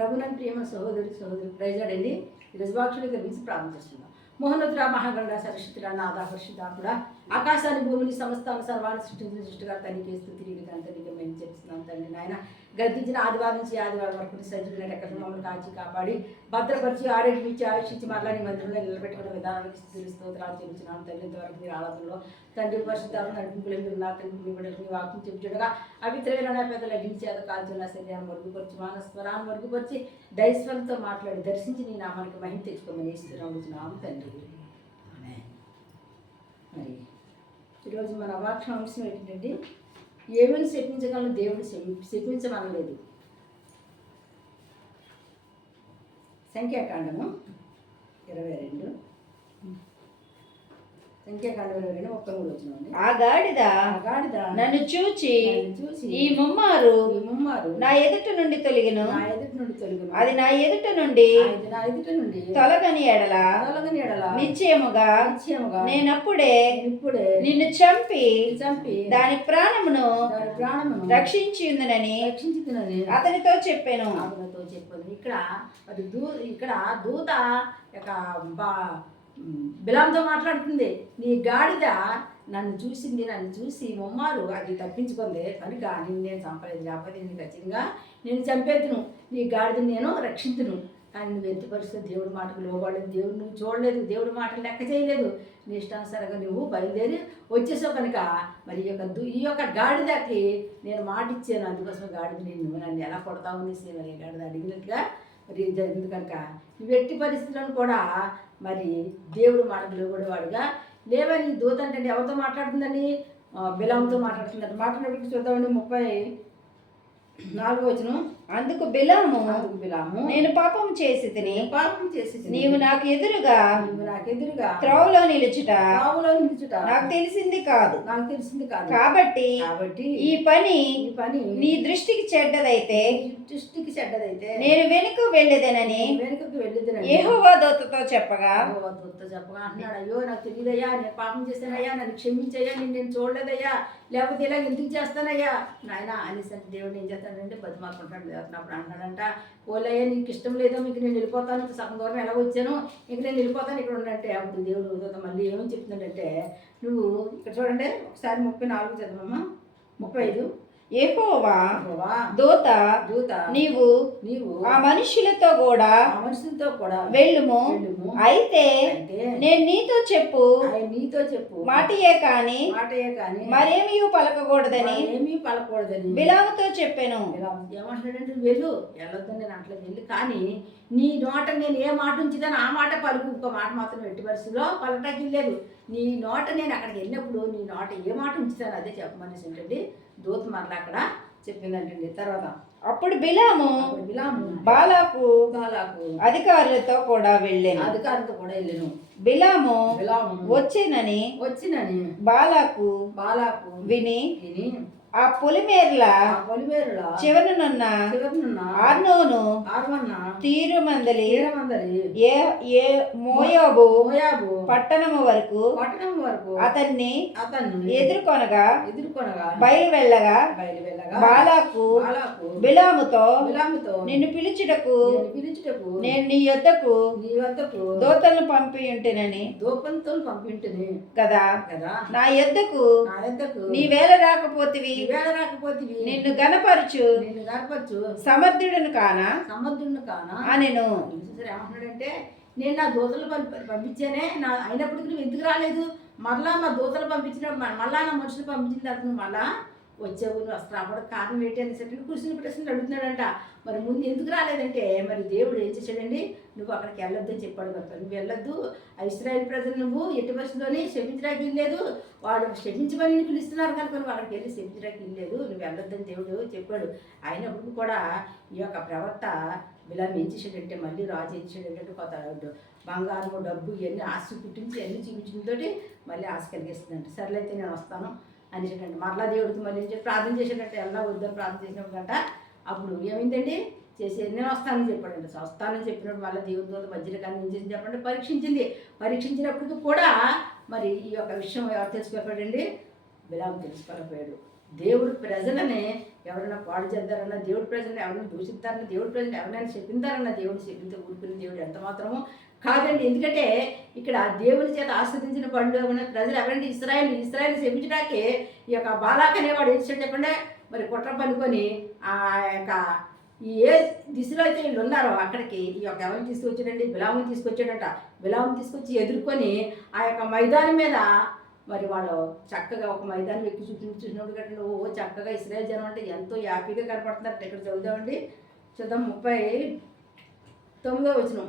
ప్రభునంత ప్రియమ సహోదరి సహోదరి ప్రజలండి ఈరోజు వాక్షుడిగా ప్రారంభిస్తున్నాం ప్రారంభం చేస్తున్నాం. మోహనతురా మహాగండ సరస్వతిరా నాదాహర్షిత కూడా ఆకాశాన్ని భూమిని సమస్తాన్ని సర్వాన్ని సృష్టించిన సృష్టిగా తనిఖీ తిరిగి తనకి మేము చేస్తున్నాం తండ్రి నాయన. గర్తించిన ఆదివారం నుంచి ఆదివారం వరకు సజ్జుకున్న ఎక్కడ మమ్మల్ని కాచి కాపాడి భద్రపరిచి ఆరోగ్యం ఇచ్చి ఆయుషించి మరలా నీ మందిరంలో నిలబెట్టుకున్న విధానానికి స్థితి స్తోత్రాలు చెల్లించినాం తండ్రి. ఇంతవరకు మీరు ఆలోచనలో తండ్రి పరిశుద్ధాలను నడిపింపులు మీరు నా తండ్రి మీ బిడ్డలకు మీ వాక్యం చెప్పుచుండగా అవిత్రమైన పెద్దలు అగ్నిచేత కాల్చున్న శరీరాన్ని మరుగుపరిచి మానస్వరాన్ని మరుగుపరిచి దైస్వరంతో మాట్లాడి దర్శించి నీ నామానికి మహిమ తెచ్చుకోమని ఇస్తున్నాము తండ్రి ఆమేన్. మరి ఈరోజు మన వాక్షం అంశం ఏంటంటే ఏమని శపించగలను దేవుడు శపి- శపించమనలేదు. సంఖ్యాకాండము ఇరవై రెండు. ఆ గాడిద నన్ను చూచి ఈ ముమ్మారు ఈ ముమ్మారు నా ఎదుట నుండి తొలగిను. నుండి తొలగును. అది నా ఎదుట నుండి అది నా ఎదుటి నుండి తొలగని ఎడల. తొలగని ఎడల. నిశ్చయముగా నిశ్చయముగా నేనప్పుడే ఇప్పుడే నిన్ను చంపి చంపి దాని ప్రాణమును దాని ప్రాణమును రక్షించి ఉందనని రక్షించుతున్నది అతనితో చెప్పాను. ఆమెతో చెప్పాను. ఇక్కడ మరి దూ ఇక్కడ దూత యొక్క బా బిలాంతో మాట్లాడుతుంది. నీ గాడిద నన్ను చూసింది నన్ను చూసి ముమ్మారు అది తప్పించుకుంది కనుక నిన్ను నేను చంపలేదు. లేకపోతే నేను ఖచ్చితంగా నేను చంపేద్దును. నీ గాడిదని నేను రక్షించును కానీ నువ్వు పరిస్థితి దేవుడి మాటకు లోబడలేదు. దేవుడు నువ్వు చూడలేదు. దేవుడి మాటలు లెక్క చేయలేదు. నీ ఇష్టానుసారంగా నువ్వు బయలుదేరి వచ్చేసావు కనుక మరి ఈ యొక్క ఈ యొక్క గాడిదకి నేను మాట ఇచ్చాను. అందుకోసం గాడిద నేను నన్ను ఎలా కొడతావు అనేసి మరి గాడిద అడిగినట్టుగా మరి జరిగింది కనుక. నువ్వు ఎట్టి పరిస్థితులను కూడా మరి దేవుడు మాటకు లోబడేవాడుగా లేవని ఈ దూత అంటే ఎవరితో మాట్లాడుతుందని బిలాంతో మాట్లాడుతుందని మాట్లాడుతుందండి చూద్దామండి ముప్పై నాలుగు వచ్చిన అందుకు బిలాము బిలాము నేను పాపం చేసి తిని పాపం చేసి నీవు నాకు ఎదురుగా నాకు ఎదురుగా త్రోవలో నిలుచుట తావులో నిలుచుట నాకు తెలిసింది కాదు. నాకు తెలిసింది కాదు. కాబట్టి కాబట్టి ఈ పని ఈ పని నీ దృష్టికి చెడ్డదైతే దృష్టికి చెడ్డదైతే నేను వెనుక వెళ్ళేదనని వెనుకకు వెళ్ళిద్దునండి యెహోవా దూతతో చెప్పగా వద్దు చెప్పగా అంటున్నాడు అయ్యో నాకు తెలియదయ్యా నేను పాపం చేశానయ్యా నన్ను క్షమించయ్యా నేను చూడలేదయ్యా లేకపోతే ఇలా ఎందుకు చేస్తానయ్యా? నాయన అనేసి అంటే దేవుడు ఏం చేస్తాడంటే బతిమాకుంటాడు అప్పుడు అంటాడంట పోలయ్యా నీకు ఇష్టం లేదో? మీకు నేను వెళ్ళిపోతాను. సగం దూరం ఎలా వచ్చాను. ఇంక నేను వెళ్ళిపోతాను. ఇక్కడ ఉండంటే అప్పుడు దేవుడు మళ్ళీ ఏమని చెప్తున్నాడంటే నువ్వు ఇక్కడ చూడండి ఒకసారి ముప్పై నాలుగు చదవమ్మా. ముప్పై ఐదు. యెహోవా దూత దూత నీవు నీవు ఆ మనుషులతో కూడా మనుషులతో కూడా వెళ్ళుము. అయితే నేను నీతో చెప్పు. నీతో చెప్పు. మాటయే కాని మాటయే కానీ మరేమీ పలకకూడదని ఏమీ పలకూడదని బిలాముతో చెప్పాను. ఇలా ఏమంటున్నాడంటే వెళ్ళు వెళ్ళొద్దు నేను అట్లా వెళ్ళి. కానీ నీ నోట నేను ఏ మాట ఉంచిదాను ఆ మాట పలుకు. ఇంకో మాట మాత్రం ఎట్టి పరిస్థితిలో పలకటానికి లేదు నీ నోట నేను అక్కడికి వెళ్ళినప్పుడు నీ నోట ఏ మాట ఉంచుతాను అదే చెప్పమనేసి ఏంటండి దూత మరలా అక్కడ చెప్పిందంటండి తర్వాత అప్పుడు బిలాము బిలాము బాలాకు బాలాకు అధికారులతో కూడా వెళ్ళాను. అధికారంతో కూడా వెళ్ళాను. బిలాము బిలాము వచ్చేనని వచ్చినని బాలాకు బాలాకు విని విని ఆ పులిమేర్ల పొలిమేరుల చివరనున్న చివరినున్న ఆర్నోను ఆర్వన్న తీరుమందలి తీరమందలి ఏ ఏ మోయాబు మోయాబు పట్టణము వరకు పట్టణం వరకు అతన్ని అతన్ని ఎదుర్కొనగా ఎదుర్కొనగా బయలు వెళ్ళగా బయలు వెళ్ళగా బాలాకు బాలాకు బిలాముతో బిలాముతో నిన్ను పిలుచుటకు పిలుచుటకు నేను నీ యొద్దకు నీ వద్దకు దోతలను పంపి ఉంటేనని దూపంతో పంపింటుని కదా? కదా? నా యొద్దకు నా వద్దకు నీ వేళ రాకపోతివి. వేళ రాకపోతే నిన్ను గనపరచు నిన్ను గర్పచ్చు సమర్థుడును కానా? సముద్రుని కానా? అనెను. ఏమంటున్నాడంటే నేను నా దూతలు పంపి పంపించానే నా అయినప్పటికీ నువ్వు ఎందుకు రాలేదు? మరలా మా దూతలు పంపించిన మ- మళ్ళా నా మనుషులు పంపించిన తర్వాత నువ్వు మళ్ళా వచ్చావు నువ్వు అసలు రావడం కారణం ఏంటి అని చెప్పి కూర్చుని ప్రశ్నలు అడుగుతున్నాడంట మరి ముందు ఎందుకు రాలేదంటే మరి దేవుడు ఏం చేశాడండి? నువ్వు అక్కడికి వెళ్ళొద్దు అని చెప్పాడు కనుక నువ్వు వెళ్ళొద్దు. ఆ ప్రజలు నువ్వు ఎట్టి పరిస్థితిలోని క్షమించడానికి వెళ్ళలేదు వాడు క్షమించమని పిలుస్తున్నారు కనుక నువ్వు అక్కడికి వెళ్ళి క్షమించడానికి వెళ్ళలేదు నువ్వు వెళ్ళొద్దని దేవుడు చెప్పాడు. అయినప్పుడు కూడా ఈ యొక్క ప్రవర్త బిలాం ఏం చేశాడంటే మళ్ళీ రాజు ఏం చేశాడంటే కొత్త బంగారము డబ్బు ఇవన్నీ ఆశ పుట్టించి అన్ని చూపించడంతో మళ్ళీ ఆశ కలిగిస్తుందంట. సర్లైతే నేను వస్తాను అని చెప్పండి మరలా దేవుడికి మళ్ళీ ప్రార్థన చేసేటట్టు ఎలా వద్దని ప్రార్థన చేసినప్పుడంట. అప్పుడు ఏమైందండి? చేసి నేను వస్తానని చెప్పాడంట. వస్తానని చెప్పినప్పుడు మళ్ళీ దేవుని ద్వారా మధ్యలో కానీ ఏం చెప్పండి? పరీక్షించింది. పరీక్షించినప్పటికీ కూడా మరి ఈ యొక్క విషయం ఎవరు తెలిసిపోయాడండి బిలాం తెలుసుకోలేకపోయాడు. దేవుడు ప్రజలని ఎవరైనా పాడు చేద్దారన్నా దేవుడి ప్రజలను ఎవరైనా దూషిస్తారన్న దేవుడి ప్రజలు ఎవరైనా చెప్పిందారన్నా దేవుడు చెప్పింది ఊరుకునే దేవుడు ఎంత మాత్రము కాదండి. ఎందుకంటే ఇక్కడ దేవుని చేత ఆస్వాదించిన పనులు ఉన్న ప్రజలు ఎవరంటే ఇస్రాయల్ ఇస్రాయల్ శపించడానికి ఈ యొక్క బాలాక్ అనేవాడు ఏం చెప్పండి? మరి కుట్ర పనుకొని ఆ యొక్క ఈ ఏ దిశలో అయితే వీళ్ళు ఉన్నారో అక్కడికి ఈ యొక్క ఎవరిని తీసుకొచ్చాడండి? బిలాముని తీసుకొచ్చాడట. బిలాముని తీసుకొచ్చి ఎదుర్కొని ఆ యొక్క మైదానం మీద మరి వాళ్ళు చక్కగా ఒక మైదానం ఎక్కి చూసి చూసినప్పుడు కట్టండి ఓ చక్కగా ఇస్రాయల్ జనం అంటే ఎంతో హ్యాపీగా కనపడుతున్నారు. ఇక్కడ చదువుదామండి. చూద్దాం ముప్పై తొమ్మిదో వచ్చినాం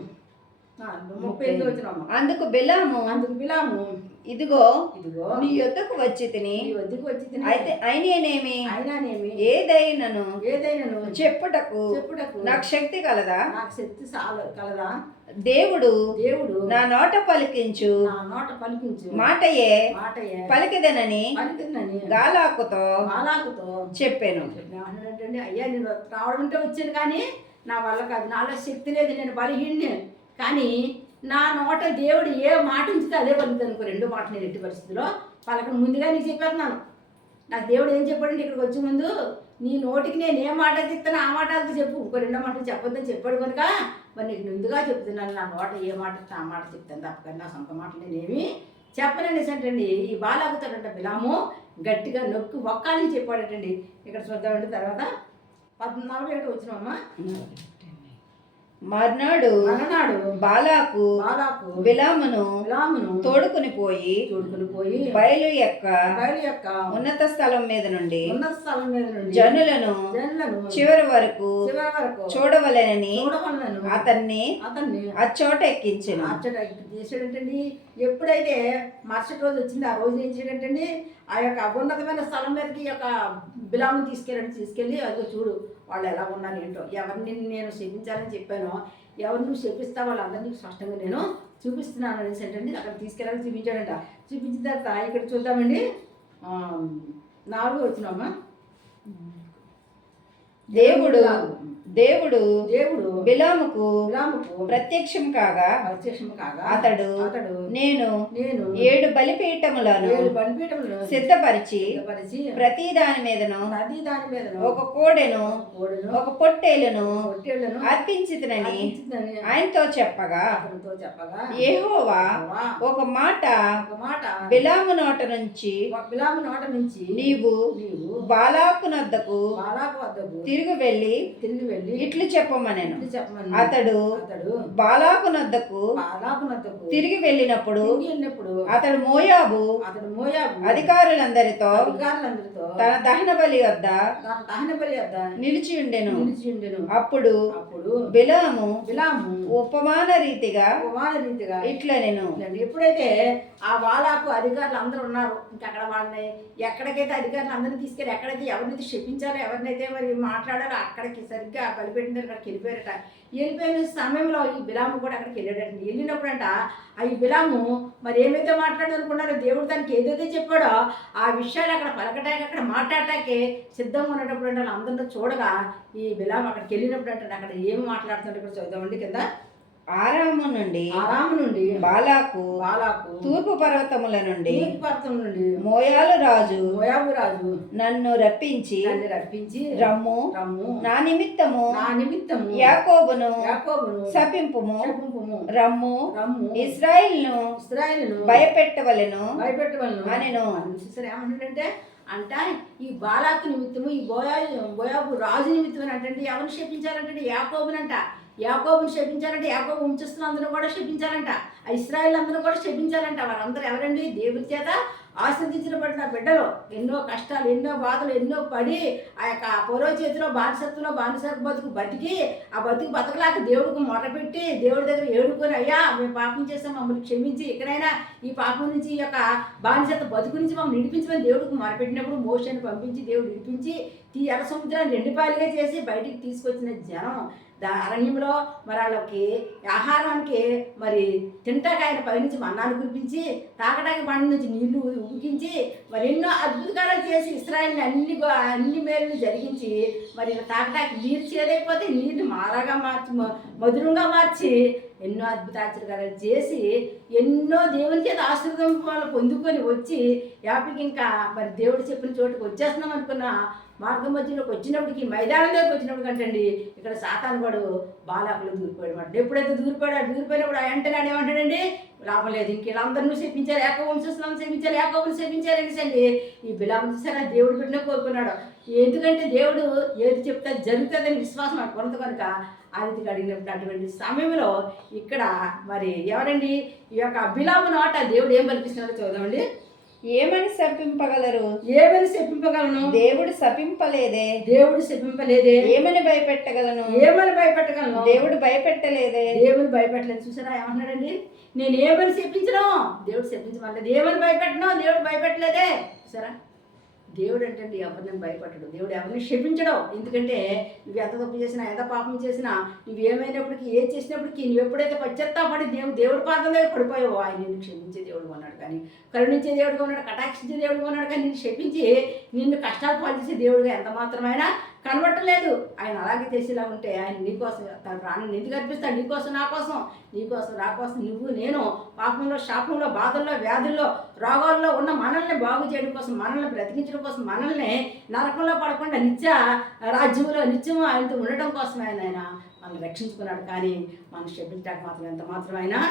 అందుకు బిలాము. అందుకు బిలాము. ఇదిగో ఇదిగో. నీ యొద్దకు వచ్చి తిని. వద్దకు వచ్చి తిని. అయితే అయినేనేమి? అయినానేమి? ఏదైనను? ఏదైనా చెప్పుటకు. చెప్పుటకు. నాకు శక్తి కలదా? నాకు శక్తి చాలు కలదా? దేవుడు దేవుడు నా నోట పలికించు. నా నోట పలికించు. మాటయే. మాటయే. పలికిదనని పలికిందని గాలాకుతో బాలాకుతో చెప్పాను. అయ్యా నేను రావడం అంటే వచ్చాను కానీ నా వల్ల కాదు. నాలో శక్తి లేదు. నేను బలహీన్ని. కానీ నా నోట దేవుడు ఏ మాట ఉంచితే అదే పలుకుతాను అనుకో రెండు మాట నేను ఎట్టి పరిస్థితిలో పలకను. ముందుగా నీకు చెప్పేస్తున్నాను. నాకు దేవుడు ఏం చెప్పాడంటే ఇక్కడికి వచ్చే ముందు నీ నోటికి నేను ఏ మాట చెప్తానో ఆ మాట అది చెప్పు. ఇంకో రెండో మాటలు చెప్పొద్దని చెప్పాడు కనుక మరి నీకు ముందుగా చెప్తున్నాను. నా నోట ఏ మాట ఆ మాట చెప్తాను తప్పకుండా నా సొంత మాటలు నేనేమి చెప్పలేని. ఏంటండి ఈ బాలాగుతాడంట బిలాము. గట్టిగా నొక్కి ఒక్కాలని చెప్పాడటండి. ఇక్కడ చూద్దామండి తర్వాత పద్నాలుగు ఏడు వచ్చినామమ్మా మర్నాడు మరనాడు బాలాకు బాలాకు బిలామును బిలామును తోడుకుని పోయి తోడుకుని పోయి బయలు యొక్క బయలు యొక్క ఉన్నత స్థలం మీద నుండి ఉన్నత స్థలం మీద నుండి జనులను జనులను చివరి వరకు చివరి వరకు చూడవలెనని చూడవలనను అతన్ని అతన్ని అచ్చోట ఎక్కించెను. మార్చట చేసాడంటండి ఎప్పుడైతే మరుసటి రోజు వచ్చింది ఆ రోజు ఏం చేయడంటండి ఆ యొక్క ఉన్నతమైన స్థలం మీదకి యొక్క బిలాముని తీసుకెళ్ళండి తీసుకెళ్ళి అదిగో చూడు. వాళ్ళు ఎలా ఉన్నారు ఏంటో. ఎవరిని నేను శపించాలని చెప్పానో ఎవరు నువ్వు శపిస్తా వాళ్ళందరినీ స్పష్టంగా నేను చూపిస్తున్నాను అనేసి ఏంటండి అక్కడ తీసుకెళ్ళాలని చూపించాడంట. చూపించిన తర్వాత ఇక్కడ చూద్దామండి. నాలుగు వచ్చినామా దేవుడు దేవుడు దేవుడు బిలాముకు బిలాముకు ప్రత్యక్షం కాగా ప్రత్యక్షం కాగా అతడు అతడు నేను నేను ఏడు బలిపీఠములను ఏడు బలిపీఠములను సిద్ధపరిచి సిద్ధపరిచి ప్రతి దాని మీదను నది దాని మీద ఒక కోడెను కోడెను ఒక పొట్టేలును పొట్టేళ్ళను అర్పించితనని ఆయనతో చెప్పగా అతనితో చెప్పగా యెహోవా ఒక మాట ఒక మాట బిలాము నోట నుంచి బిలాము నోట నుంచి నీవు నీవు బాలాకునొద్దకు బాలాకు వద్దకు తిరిగి వెళ్ళి తిరిగి వెళ్ళి ఇట్లు చెప్పమనెను ఇట్లు చెప్పమని. అతడు అతడు బాలాకునొద్దకు బాలాకు వద్దకు తిరిగి వెళ్ళినప్పుడు అతడు మోయాబు అతడు మోయాబు అధికారులందరితో అధికారులందరితో తన దహన బలి వద్ద దహన బలి వద్ద నిలిచి ఉండెను. నిలిచి ఉండెను. అప్పుడు అప్పుడు బిలాము బిలాము ఉపమాన రీతిగా ఉపమాన రీతిగా ఇట్లా నేను. ఎప్పుడైతే ఆ బాలాకు అధికారులు అందరూ ఉన్నారు ఇంకా అక్కడ వాళ్ళని ఎక్కడికైతే అధికారులు అందరినీ తీసుకెళ్ళి ఎక్కడైతే ఎవరినైతే శపించాలో ఎవరినైతే మరి మాట్లాడాలో అక్కడికి సరిగ్గా బలిపెట్టిన దగ్గర అక్కడికి వెళ్ళిపోయారట. వెళ్ళిపోయిన సమయంలో ఈ బిలాము కూడా అక్కడికి వెళ్ళాడండి వెళ్ళినప్పుడంట ఆ ఈ బిలాము మరి ఏమైతే మాట్లాడాలనుకున్నారో దేవుడు తనకి ఏదైతే చెప్పాడో ఆ విషయాలు అక్కడ పలకటానికి అక్కడ మాట్లాడటానికి సిద్ధంగా ఉన్నప్పుడు అంటే అందరిలో చూడగా ఈ బిలాము అక్కడికి వెళ్ళినప్పుడు అంటే అక్కడ ఏమి మాట్లాడుతుంటే ఇక్కడ చూద్దామండి కింద. ఆరాము నుండి ఆరాము నుండి బాలాకు బాలాకు తూర్పు పర్వతముల నుండి పర్వతం నుండి మోయాలు రాజు మోయాబు రాజు నన్ను రప్పించి దాన్ని రప్పించి రమ్ము. రమ్ము. నా నిమిత్తము నా నిమిత్తము యాకోబును యాకోబును శపింపుము. శపింపుము. రమ్ము. రమ్ము. ఇస్రాయిల్ను ఇస్రాయేలును భయపెట్టవలెను భయపెట్టవలను అనెను. చూసారు ఏమంటాడంటే అంట ఈ బాలాకు నిమిత్తము ఈ బోయా బోయాబు రాజు నిమిత్తం అంటే ఎవరిని శపించాలంటే యాకోబునంట. యాకోబుని శపించాలంటే యాకోబు ఉంచుస్తున్న అందరూ కూడా శపించాలంట ఆ ఇస్రాయల్ అందరూ కూడా శపించాలంట వారందరూ ఎవరండి? దేవుడి చేత ఆస్వాదించబడిన బిడ్డలు. ఎన్నో కష్టాలు ఎన్నో బాధలు ఎన్నో పడి ఆ యొక్క పూర్వ చేతిలో బానిసత్వంలో బానిస బతుకు బతికి ఆ బతుకు బతకలేక దేవుడికి మొరపెట్టి దేవుడి దగ్గర ఏడుకొని అయ్యా మేము పాపం చేసాం మమ్మల్ని క్షమించి ఇక్కడైనా ఈ పాపం నుంచి ఈ యొక్క బానిసత్వ బతుకు నుంచి మమ్మల్ని విడిపించమని దేవుడికి మొరపెట్టినప్పుడు మోషన్ పంపించి దేవుడు విడిపించి ఈ ఎర్ర సముద్రాన్ని రెండు పాలుగా చేసి బయటికి తీసుకొచ్చిన జనం. దా అరణ్యంలో మరి వాళ్ళకి ఆహారానికి మరి తింటాక ఆయన పైనుంచి మన్నాలు కురిపించి తాగడానికి బండి నుంచి నీళ్ళు ఉగికించి మరి ఎన్నో అద్భుతకారాలు చేసి ఇస్రాయల్ని అన్ని అన్ని మేలు జరిగించి మరి ఇలా తాగడానికి నీరు చేదైపోతే నీరుని మారాగా మార్చి మ- మధురంగా మార్చి ఎన్నో అద్భుతాచరణలు చేసి ఎన్నో దేవుని చేత ఆశీర్వాదం వాళ్ళు పొందుకొని వచ్చి యాపికి ఇంకా మరి దేవుడు చెప్పిన చోటుకు వచ్చేస్తున్నాం అనుకున్న మార్గం మధ్యలోకి వచ్చినప్పటికి మైదానం దగ్గరికి వచ్చినప్పుడు కంటండి ఇక్కడ సాతాను వాడు బాలాకులు దూరిపోయాడు మాట ఎప్పుడైతే దూరిపోయాడు దూరిపోయినప్పుడు వెంటనే అంటున్నాడు ఏమంటాడండి లాభం లేదు ఇంక వీళ్ళందరినీ సేపించారు ఏకవంశం సేపించారు ఏకవంశం సేపించారు అనేసండి ఈ బిలాము చూసారా దేవుడు బిడ్డనే కోరుకున్నాడు. ఎందుకంటే దేవుడు ఏది చెప్తే జరుగుతుందని విశ్వాసం నాకు కొనత కనుక ఆ అడిగినప్పుడు అటువంటి సమయంలో ఇక్కడ మరి ఎవరండి? ఈ యొక్క బిలాము నోట దేవుడు ఏం కల్పిస్తున్నాడో చూద్దామండి. ఏమని శపింపగలరు? ఏమని చెప్పింపగలను దేవుడు శపింపలేదే. దేవుడు చెప్పింపలేదే ఏమని భయపెట్టగలను? ఏమని భయపెట్టగలను? దేవుడు భయపెట్టలేదే. దేవుడు భయపెట్టలేదు. చూసారా ఏమన్నాడండి? నేను ఏమని చెప్పించను దేవుడు చెప్పించమలేదు ఏమని భయపెట్టను? దేవుడు భయపెట్టలేదే. చూసారా? దేవుడు అంటే ఎవరిని భయపడ్డాడు దేవుడు ఎవరిని క్షమించడం. ఎందుకంటే నువ్వు ఎంత తప్పు చేసినా ఎంత పాపం చేసినా నువ్వు ఏమైనప్పటికీ ఏం చేసినప్పటికీ నువ్వు ఎప్పుడైతే పశ్చాత్తాపడి దేవుడు దేవుడి పాదం దగ్గర పడిపోయావో ఆయన నిన్ను క్షమించే దేవుడు ఉన్నాడు. కానీ కరుణించే దేవుడు ఉన్నాడు కటాక్షించే దేవుడు ఉన్నాడు. కానీ నిన్ను క్షమించి నిన్ను కష్టాలు పాల్చేసే దేవుడుగా ఎంత మాత్రమైనా కనబట్టలేదు ఆయన అలాగే చేసేలా ఉంటే ఆయన నీకోసం తన ప్రాణం ఎందుకు అర్పిస్తాడు? నీకోసం నా కోసం. నీకోసం నా కోసం నువ్వు నేను పాపంలో శాపంలో బాధల్లో వ్యాధుల్లో రోగాల్లో ఉన్న మనల్ని బాగు చేయడం కోసం మనల్ని బ్రతికించడం కోసం మనల్ని నరకంలో పడకుండా నిత్య రాజ్యంలో నిత్యము ఆయనతో ఉండడం కోసం ఆయన ఆయన మనల్ని రక్షించుకున్నాడు. కానీ మనం క్షమించడానికి మాత్రం ఎంత మాత్రమైనా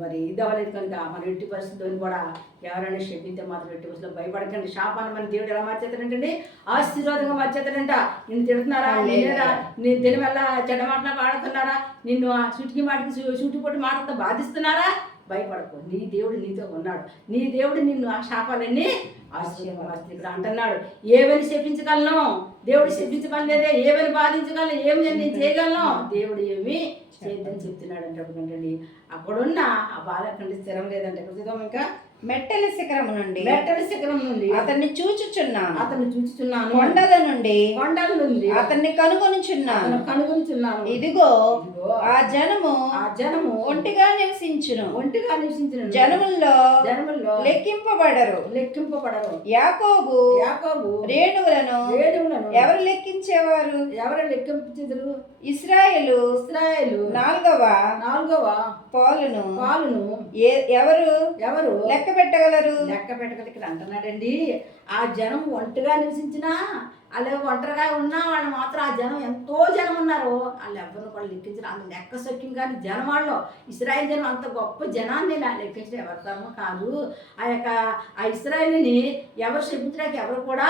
మరి ఇది అవ్వలేదు కనుక మన ఎట్టి పరిస్థితుల్లో కూడా ఎవరైనా క్షమిస్తే మాత్రం ఎట్టి పరిస్థితుల్లో భయపడకండి. శాపాన్ని మన దేవుడు ఎలా మార్చేస్తాడంటే ఆశీర్వాదంగా మార్చేస్తాడంట. నిన్ను తిడుతున్నారా? లేదా నేను తిని వల్ల చెడ్డ మాటలకు ఆడుతున్నారా? నిన్ను ఆ సూటికి మాటికి సూ- సూటి పొట్టి మాటలతో బాధిస్తున్నారా? భయపడకు. నీ దేవుడు నీతో ఉన్నాడు. నీ దేవుడు నిన్ను ఆ శాపాలన్నీ ఆశీర్వాదిస్తాడు. ఇక్కడ అంటున్నాడు ఏమని చెప్పించగలను దేవుడు చెప్పించగలలేదే ఏమని బాధించగలను? ఏమి నేను చేయగలను? దేవుడు ఏమి చేయదని చెప్తున్నాడు అంటే అప్పుడంటండి అక్కడున్న ఆ బాలకండి స్థిరం లేదంటే. ఇంకా. మెట్టల శిఖరము నుండి మెట్టల శిఖరం నుండి అతన్ని చూచుచున్నాను. అతను చూచుచున్నాను. కొండల నుండి కొండల నుండి అతన్ని కనుగొనుచున్నాను. కనుగొనుచున్నాను. ఇదిగో ఆ జనము ఆ జనము ఒంటిగా నివసించును. ఒంటిగా నివసించిన. జనముల్లో జనముల్లో లెక్కింపబడరు. లెక్కింపబడరు. యాకోబు యాకోబు రేణువులను వేడులను ఎవరు లెక్కించేవారు? ఎవరు లెక్కించుదురు? ఇస్రాయేలు ఇస్రాయేలు. నాలుగవ నాలుగవ పాలును పాలును ఎవరు? ఎవరు? లెక్క పెట్టగలరు? లెక్క పెట్టగల ఇక్కడ అంటున్నాడండి ఆ జనం ఒంటిగా నివసించినా అలాగే ఒంటరిగా ఉన్నా వాళ్ళు మాత్రం ఆ జనం ఎంతో జనం ఉన్నారు. వాళ్ళు ఎవరిని కూడా లెక్కించరు. అంత లెక్క సొక్కిం కానీ జనం వాళ్ళు. ఇస్రాయేల్ జనం అంత గొప్ప జనాన్ని లెక్కించడం ఎవరితరమో కాదు. ఆ యొక్క ఆ ఇస్రాయేల్ని ఎవరు క్షమించడానికి ఎవరు కూడా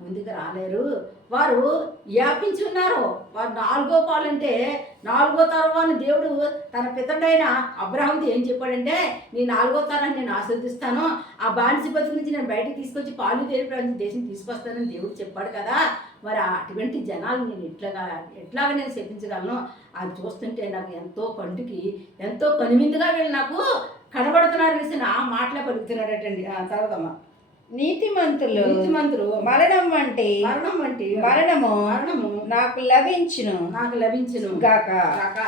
ముందుకు రాలేరు. వారు వ్యాపించి ఉన్నారు వారు నాలుగో పాలంటే నాలుగో తరవాన్ని దేవుడు తన పితడైన అబ్రహంతో ఏం చెప్పాడంటే నీ నాలుగో తరాన్ని నేను ఆస్వాదిస్తాను. ఆ బానిస నుంచి నేను బయటకు తీసుకొచ్చి పాలు తేలి దేశం తీసుకొస్తానని దేవుడు చెప్పాడు కదా. మరి అటువంటి జనాలు నేను ఎట్లాగా ఎట్లాగా నేను శపించగలను? అది చూస్తుంటే నాకు ఎంతో కంటికి ఎంతో కనువిందుగా వీళ్ళు నాకు కనబడుతున్నారు అనేసి నా మాటలే పలుకుతున్నాడటండి ఆ తర్వాత నీతిమంతులు. నీతిమంతులు. మరణం వంటి మరణం వంటి మరణము మరణము నాకు లభించును. నాకు లభించును. గాక. కాక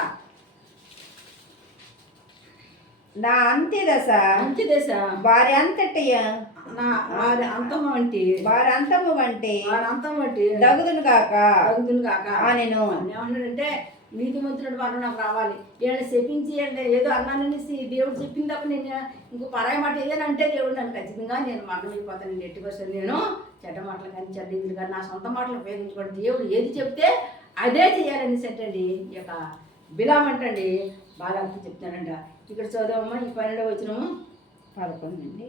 నా అంత్యదశ మంచి దశ వారి అంతటి నా వారి అంతం వంటి వారి అంతము వంటి వారి అంతం వంటి దగుదును కాక తగుదును కాక ఆనెను. ఏమన్నాడంటే నీతిమంతుడు వారు నాకు రావాలి. వీళ్ళని చెప్పించి ఏదో అన్నాననేసి దేవుడు చెప్పింది తప్ప నేను ఇంకో పరాయి మాట ఏదైనా అంటే దేవుడు నన్ను ఖచ్చితంగా నేను మరణం అయిపోతాను నేను ఎట్టి నేను చెడ్డ మాటలు కానీ చెడ్డ కానీ నా సొంత మాటలు ఉపయోగించుకోండి. దేవుడు ఏది చెప్తే అదే చేయాలనేసి అంటండి. ఈ యొక్క బిలామంటండి బాగా చెప్తానంట ఇక్కడ చదువమ్మా ఈ పన్నెండవ వచ్చినము పదకొండు అండి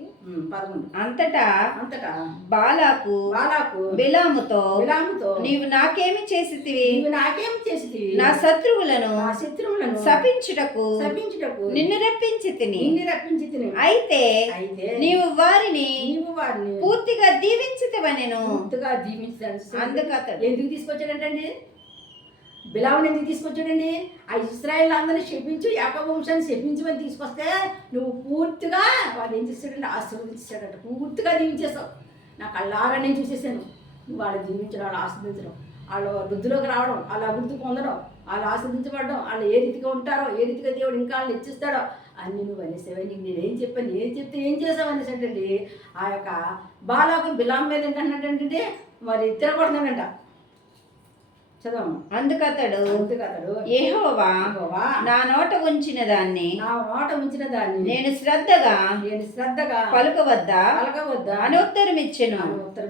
పదకొండు. అంతటా అంతటా? బాలాకు బాలాకు బిలాముతో బిలాముతో నీవు నాకేమి చేసితివి? నీవు నాకేం చేసి నా శత్రువులను నా శత్రువులను శపించుటకు శపించుటకు నిన్ను రప్పించి తిని నిన్ను రప్పించి తిని అయితే అయితే నీవు వారిని నీవు వారిని పూర్తిగా దీవించితివనెను. పూర్తిగా దీవించాడు అందుకు అతడు ఎందుకు తీసుకొచ్చాడంటండి? బిలావుని ఎందుకు తీసుకొచ్చాడండి? ఆ ఇస్రాయల్ అందరినీ శపించు యాకబ వంశాన్ని శపించమని తీసుకొస్తే నువ్వు పూర్తిగా వాడు ఏం చేస్తాడంటే ఆశీర్వదించాడంట. పూర్తిగా దీవించేస్తావు. నాకు అల్లారా నేను చూసేసాను. నువ్వు వాళ్ళు దీవించడం వాళ్ళు ఆస్వాదించడం వాళ్ళు వృద్ధిలోకి రావడం వాళ్ళ అభివృద్ధి పొందడం వాళ్ళు ఆస్వాదించబడడం వాళ్ళు ఏ రీతిగా ఉంటారో ఏ రీతిగా దేవుడు ఇంకా వాళ్ళు ఇచ్చిస్తాడో అని నువ్వు అనేసావే. నీకు నేనేం చెప్పాను ఏం చెప్తే ఏం చేసావు అనేసి ఆ యొక్క బాలాకు బిలాం మీద ఏంటంటే మరి తిరగబడుతున్నాడంట చదవము అందుకతడు అందుకు అతడు యెహోవా యెహోవా, నా నోట ఉంచిన దాన్ని నా మాట ఉంచిన దాన్ని నేను శ్రద్ధగా నేను శ్రద్ధగా పలుకవద్దా? పలకవద్దా? అని ఉత్తరం ఇచ్చెను ఉత్తరం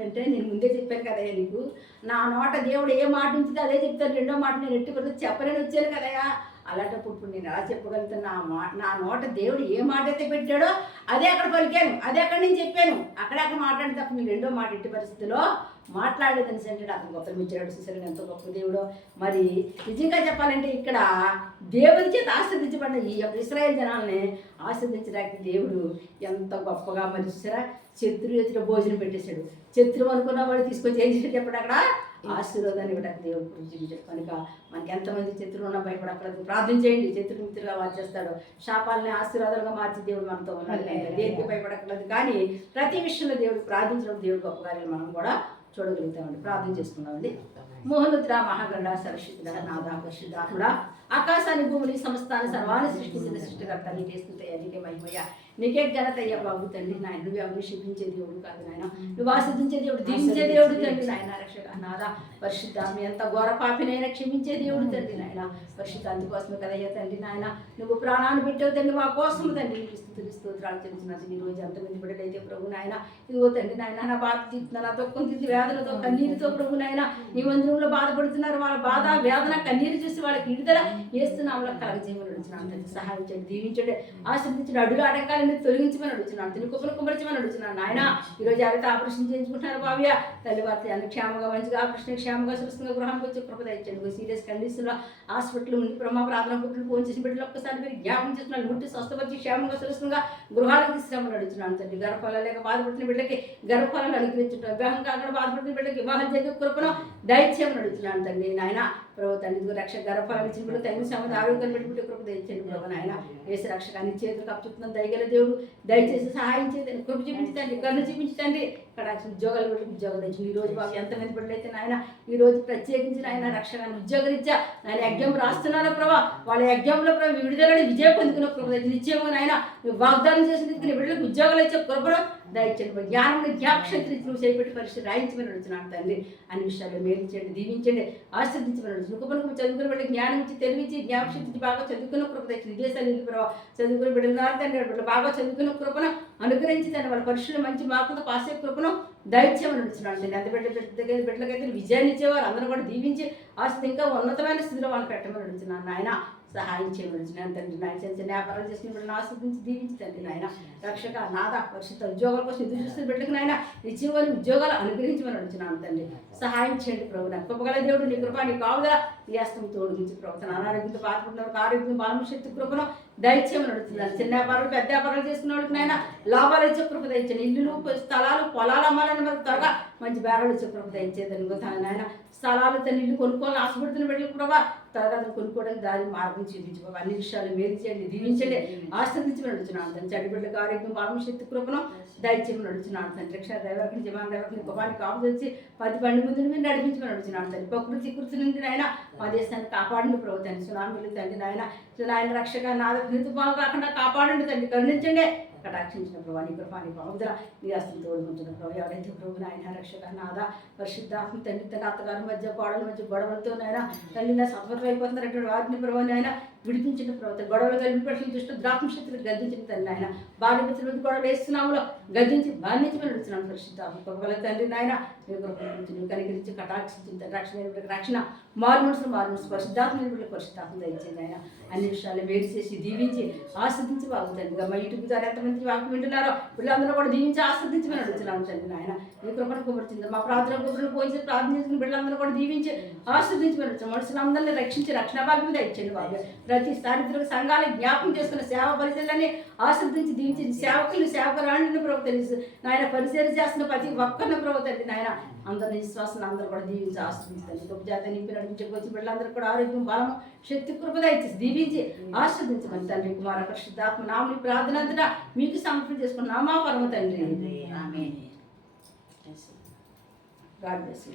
అంటే నేను ముందే చెప్పాను కదా నీకు నా నోట దేవుడు ఏ మాట ఉంటుందో అదే చెప్తాను రెండో మాట నేను ఎట్టుకుంటే చెప్పలేని వచ్చాను కదయా అలాంటప్పుడు ఇప్పుడు నేను ఎలా చెప్పగలుగుతాను నా మాట నా నోట దేవుడు ఏ మాట అయితే పెట్టాడో అదే అక్కడ పలికాను. అదే అక్కడ నేను చెప్పాను. అక్కడ అక్కడ మాట్లాడిన తప్ప నేను రెండో మాట ఎట్టి పరిస్థితిలో మాట్లాడలేదని అంటే అతను గొప్ప మిచ్చాడు చూసారు ఎంతో గొప్ప దేవుడు. మరి నిజంగా చెప్పాలంటే ఇక్కడ దేవుని చేత ఆశీర్దించబడిన ఈ యొక్క ఇస్రాయేల్ జనాల్ని ఆశీర్దించడానికి దేవుడు ఎంత గొప్పగా మరి చూసారా? శత్రువు ఎదుట భోజనం పెట్టేశాడు. శత్రువు అనుకున్న వాడు తీసుకొచ్చి ఏం చేశాడు చెప్పాడు అక్కడ? ఆశీర్వాదాన్ని ఇవ్వడానికి దేవుడు పూజించాడు కనుక మనకి ఎంతమంది శత్రువు ఉన్నా భయపడక్కర్లేదు. ప్రార్థన చేయండి. శత్రువు మిత్రుగా మార్చేస్తాడు. శాపాలని ఆశీర్వాదాలుగా మార్చి దేవుడు మనతో ఉన్నాడు. దేనికి భయపడక్కర్లేదు. కానీ ప్రతి విషయంలో దేవుడు ప్రార్థించడం దేవుడు గొప్ప మనం కూడా చూడగలుగుతామండి. ప్రార్థన చేసుకుందామండి. మోహనుద్ర మహాగండ సరస్వతి నాదా పరిశుద్ధాత్ముడా ఆకాశాన్ని భూమిని సంస్థాన్ని సర్వాన్ని సృష్టించిన సృష్టికర్త. నీ స్థుతయ్య నీకే మహిమయ్య నీకే ఘనత అయ్యా బాబు తండ్రి నాయన. నువ్వు ఎవరిని శిక్షించే దేవుడు కాదు నాయన. నువ్వు ఆస్వాదించే దేవుడు దీవించే దేవుడు తండ్రి నాయన. రక్షక నాదా మీ ఎంత ఘోర పాపినైనా క్షమించే దేవుడు తండ్రి నాయన. పరిశుద్ధ అందుకోసమే కదయ్యా తండ్రి నాయన. నువ్వు ప్రాణాన్ని పెట్టావు తండ్రి మా కోసం తండ్రి. నీకు స్థుతులు స్తోత్రాలు చెల్లించిన ఈ రోజు ఎంతమంది బిడ్డలైతే ప్రభు నాయన. ఇదిగో తండ్రి నాయన నా బాధ తీస్తున్నా నా దుఃఖం తీసి వేదనతో కన్నీరుతో ప్రభు నాయన. నీ మందిరంలో బాధపడుతున్నారు వాళ్ళ బాధ వేదన కన్నీరు చూసి వాళ్ళకి విడుదల వేస్తున్నాములో కలగజేయమని అడుగుతున్నాను తండ్రి సహాయం చేయండి దీవించండి ఆశ్రదించండి అడుగు అడగాలని తొలగించమని అడుగుతున్నాను తిని కుప్పను కుమ్మరించమని అడుగుతున్నాను నాయన ఈరోజు ఎవరైతే ఆపరేషన్ చేయించుకుంటున్నారు బావ్య తల్లి వార్త అన్ని క్షేమంగా మంచిగా ఆపరేషన్ క్షేమంగా సురక్షంగా గృహానికి వచ్చి కృపద ఇచ్చండి సీరియస్ కండిషన్లో హాస్పిటల్ ఉండి ప్రమా ప్రార్థన పుట్టులు ఫోన్ చేసిన బిడ్డలు ఒక్కసారి మీరు జ్ఞాపం చేస్తున్నాను ముట్టి స్వస్థపరిచి క్షేమంగా సురక్షంగా గృహాలకు తీసుకురామని అడుగుతున్నాను తండ్రి గర్భఫలాలు లేక బాధపడుతున్న బిడ్డకి గర్భఫలాలు అనుగ్రహించడం. వివాహం కాకుండా బాధపడుతున్న బిడ్డకి వివాహం చేసే కృపను దయచేయమని అడుగుతున్నాను తండ్రి నాయన ప్రభు తండ్రి ఇదిగో రక్షక గర్భఫలాలు ఇచ్చిన బిడ్డ తగిన సమయం ఆరోగ్యం పెట్టుకుంటే కృప దయచేయండి ప్రభు నాయన. వేసి రక్షకాన్ని చేతులు కప్పుతున్న దయగల దేవుడు దయచేసి సహాయం చేయండి. కృప చూపించండి కన్ను చూపించండి ఇక్కడ ఉద్యోగాలు కూడా ఉద్యోగాలు తెచ్చి ఈ రోజు బాబు ఎంతమంది బిడ్డలైతే నాయన ఈ రోజు ప్రత్యేకించి నాయన రక్షణ ఉద్యోగరీత్యా నాయన యజ్ఞం రాస్తున్నారో ప్రభా? వాళ్ళ యజ్ఞంలో ప్రభు విడుదలని విజయం పొందుకున్న ప్రభు దయచేసి నిత్యము నాయన. నువ్వు వాగ్దానం చేసిన బిడ్డలకు ఉద్యోగాలు ఇచ్చే కృపను దయచండి జ్ఞానం నువ్వు చేపట్టి పరిస్థితి రాయించమని అడుగుతున్నాను తండ్రి. అన్ని విషయాలు మేలించండి దీవించండి ఆశ్రదించమని అడుగుతున్నాను కృపను చదువుకుని బిడ్డ జ్ఞానం ఇచ్చి తెలివించి ఇచ్చి బాగా చదువుకున్న కృప తెచ్చి విదేశాలు ప్రభావ చదువుకుని బిడ్డలు తండ్రి. బిడ్డలు బాగా చదువుకున్న కృపను అనుగ్రహించి తన వాళ్ళ పరీక్షలు మంచి మార్కులతో పాస్ అయ్యే కృపను దయచేయమని నడుచున్నాడు నేను ఎంత బిడ్డ బిడ్డ బిడ్డలకైతే విజయాన్ని ఇచ్చేవారు. అందరూ కూడా దీవించి ఆస్తి ఇంకా ఉన్నతమైన స్థితిలో వాళ్ళు పెట్టమని నడుచున్నాను నాయన సహాయం చేయమని నేను తండ్రి నాయన చిన్న చిన్న వ్యాపారాలు చేసిన బిడ్డను ఆస్వాదించి దీవించి తండ్రి నాయన. రక్షక నాద పరిశుద్ధ ఉద్యోగాల కోసం ఎదురు చూస్తున్న బిడ్డకు నాయన ఇచ్చిన వాళ్ళు ఉద్యోగాలు అనుగ్రహించమని నడుచున్నాను తండ్రి. సహాయం చేయండి ప్రభు. నాకు కృపగల దేవుడు నీ కృప నీ కావుగా ఈ అస్తం తోడుగుంచి ప్రభుత్వం అనారోగ్యంతో బాధపడిన ఆరోగ్యం బలం శక్తి కృపను దయచేయమని అడుగుతున్నాను చిన్న వ్యాపారాలు పెద్ద వ్యాపారాలు చేసుకున్న వాళ్ళకి నాయన లాభాలు ఇచ్చే కృప దయచండి ఇల్లులు స్థలాలు పొలాలు అమ్మాలని మనకు త్వరగా మంచి బేరాలు ఇచ్చే కృప దయచేదని నాయన. స్థలాలు తన ఇల్లు కొనుక్కోవాలని ఆశపడుతున్న బిడ్డలకు ప్రభా తరగతులు కొనుక్కోవడానికి దారి మార్గం చూపించు. బాబా అన్ని విషయాలు మేలు చేయండి దీవించండి. ఆశ్రదించమని అడుగుతున్నాను తండ్రి చెడు బిడ్డలకు ఆరోగ్యం బలం శక్తి కృపను దయచేయమని నడుచున్నాడు తండ్రి రిక్షా దైవకుని జమాన్ డ్రైవర్ గొప్పని కాపు పది బండి ముందు మీరు నడిపించమని నడుచున్నాడు తండ్రి ప్రకృతి కృతి నుండి నాయన మా దేశాన్ని కాపాడండి ప్రభు తండ్రి సునామీలు తండ్రి నాయన నాయన రక్షక నాద తుఫాను రాకుండా కాపాడండి తండ్రి కరుణించండి. కటాక్షించిన ప్రభు నీ కృపా నీ బాగుదల నీ అస్తం తోడుకుంటున్న ప్రభు. ఎవరైతే ప్రభు నాయన రక్షక నాద పరిశుద్ధాత్మ తండ్రి తన అత్తగారి మధ్య కోడల మధ్య గొడవలతో నాయన తల్లి నా సత్వతం అయిపోతున్నటువంటి వారిని ప్రభు నాయన విడిపించిన ప్రభు గొడవలు కలిపి పట్ల దుష్ట ద్రాత్మ శక్తులు గద్దించిన తల్లి నాయన భార్య మిత్రుల గొడవలు వేస్తున్నాములో గద్దించి బంధించమని అడుగుతున్నాను పరిశుద్ధాత్మ కృపగల తండ్రి నాయన నీ కృపను నువ్వు కనికరించి కటాక్షించిన రక్షణ రక్షణ మారు మనసు మారు మనసు పరిశుద్ధాత్మ నిలబడి పరిశుద్ధాత్మ దయచేయండి ఆయన అన్ని విషయాలు వేడి చేసి దీవించి ఆస్వాదించి బాగుంటుంది మా యూట్యూబ్ ద్వారా ఎంతమంది వాక్యం వింటున్నారో వీళ్ళందరూ కూడా దీవించి ఆస్వాదించమని అడుగుతున్నాను తండ్రి నాయన. నీ కృపణ కుమర్చింది మా ప్రార్థన కృపను పోయించి ప్రార్థన చేసిన బిడ్డలందరూ కూడా దీవించి ఆస్వాదించమని అడుగుతున్నాం మనుషులందరినీ రక్షించి రక్షణ భాగ్యం దయచేయండి బాబు. ప్రతి చారిత్రక సంఘాలు జ్ఞాపకం చేసుకున్న సేవ పరిచయాలని ఆస్వాదించి దీవించి సేవకులు సేవకురాండిని ప్రభు తెలుసు. నాయన పరిచయం చేస్తున్న ప్రతి ఒక్కరిని ప్రభు తండ్రి నాయన. అందరిని విశ్వాసం అందరూ కూడా దీవించి ఆశ్రదించండి గొప్ప జాత నింపి నడిపించకపోతే బిడ్డలందరూ కూడా ఆరోగ్యం బలం శక్తి కృపద ఇచ్చేసి దీవించి ఆశ్రదించమని తండ్రి కుమార పరిశుద్ధాత్మ నామని ప్రార్థన అంతటా మీకు సమర్పణ చేసుకున్న నామా పరమ తండ్రి. ఆమె గాడ్ బ్లెస్ యూ.